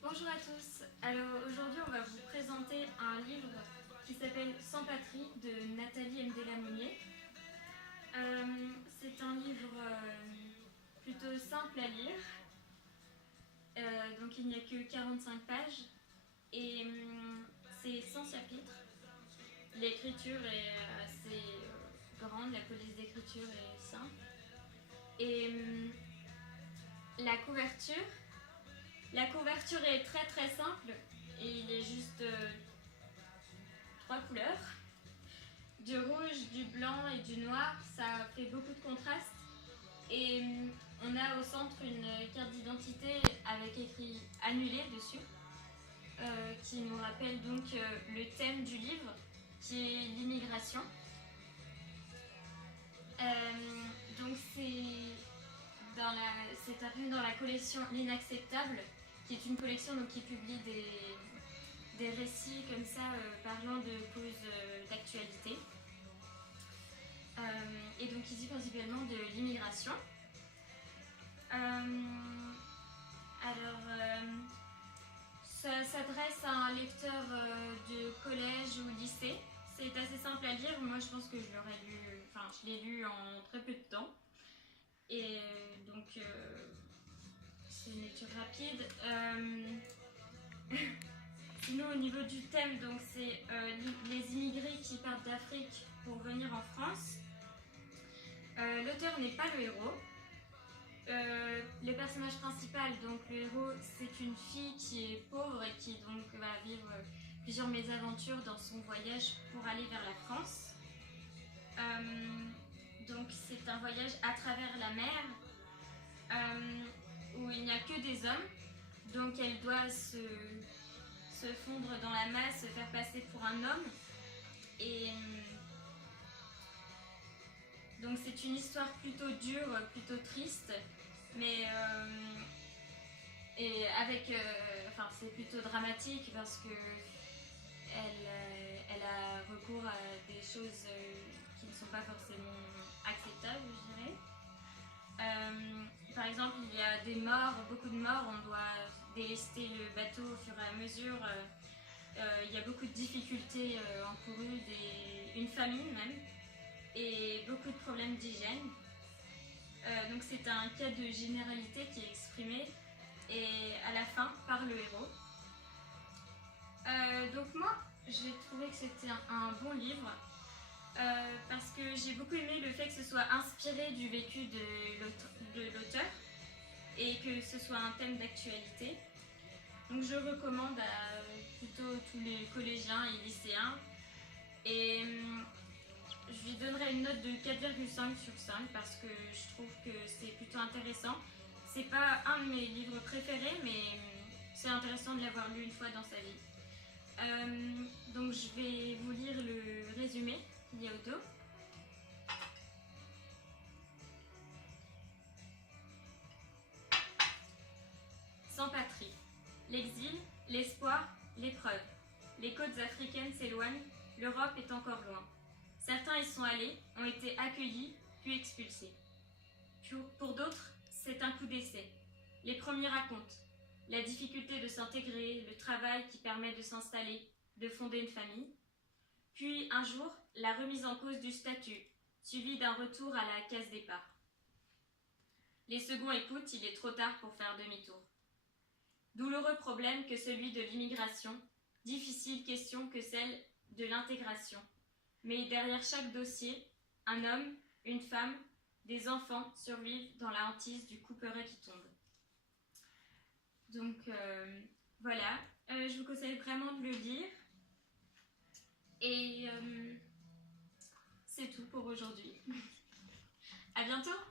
Bonjour à tous, alors aujourd'hui on va vous présenter un livre qui s'appelle Sans patrie de Nathalie Mdela-Mounier. C'est un livre plutôt simple à lire, donc il n'y a que 45 pages et c'est 100 chapitres. L'écriture est assez grande, la police d'écriture est simple. Et la couverture est très très simple et il est juste 3 couleurs, du rouge, du blanc et du noir. Ça fait beaucoup de contraste et on a au centre une carte d'identité avec écrit annulé dessus qui nous rappelle donc le thème du livre qui est l'immigration. Donc c'est apparu dans la collection L'Inacceptable, qui est une collection donc, qui publie des récits comme ça parlant de causes d'actualité. Et donc ici principalement de l'immigration. Ça s'adresse à un lecteur de collège ou lycée. C'est assez simple à lire. Moi, je pense que je l'ai lu en très peu de temps. Et donc, c'est une lecture rapide. Sinon, au niveau du thème, donc c'est les immigrés qui partent d'Afrique pour venir en France. L'auteur n'est pas le héros. Le personnage principal, donc le héros, c'est une fille qui est pauvre et qui donc va vivre plusieurs mésaventures dans son voyage pour aller vers la France. Donc c'est un voyage à travers la mer où il n'y a que des hommes. Donc elle doit se fondre dans la masse, se faire passer pour un homme. Et donc c'est une histoire plutôt dure, plutôt triste. Mais c'est plutôt dramatique parce que elle a recours à des choses qui ne sont pas forcément acceptables, je dirais. Par exemple, il y a des morts, beaucoup de morts, on doit délester le bateau au fur et à mesure. Il y a beaucoup de difficultés encourues, une famine même, et beaucoup de problèmes d'hygiène. Donc c'est un cas de généralité qui est exprimé et à la fin par le héros. Donc moi j'ai trouvé que c'était un bon livre parce que j'ai beaucoup aimé le fait que ce soit inspiré du vécu de l'auteur et que ce soit un thème d'actualité. Donc je recommande à plutôt tous les collégiens et lycéens et je lui donnerai une note de 4,5 sur 5 parce que je trouve que c'est plutôt intéressant. C'est pas un de mes livres préférés, mais c'est intéressant de l'avoir lu une fois dans sa vie. Donc je vais vous lire le résumé qu'il y a au dos. Sans patrie. L'exil, l'espoir, l'épreuve. Les côtes africaines s'éloignent, l'Europe est encore loin. Certains y sont allés, ont été accueillis, puis expulsés. Pour d'autres, c'est un coup d'essai. Les premiers racontent la difficulté de s'intégrer, le travail qui permet de s'installer, de fonder une famille. Puis, un jour, la remise en cause du statut, suivie d'un retour à la case départ. Les seconds écoutent, il est trop tard pour faire demi-tour. Douloureux problème que celui de l'immigration, difficile question que celle de l'intégration. Mais derrière chaque dossier, un homme, une femme, des enfants survivent dans la hantise du couperet qui tombe. Donc voilà, je vous conseille vraiment de le lire. Et c'est tout pour aujourd'hui. À bientôt!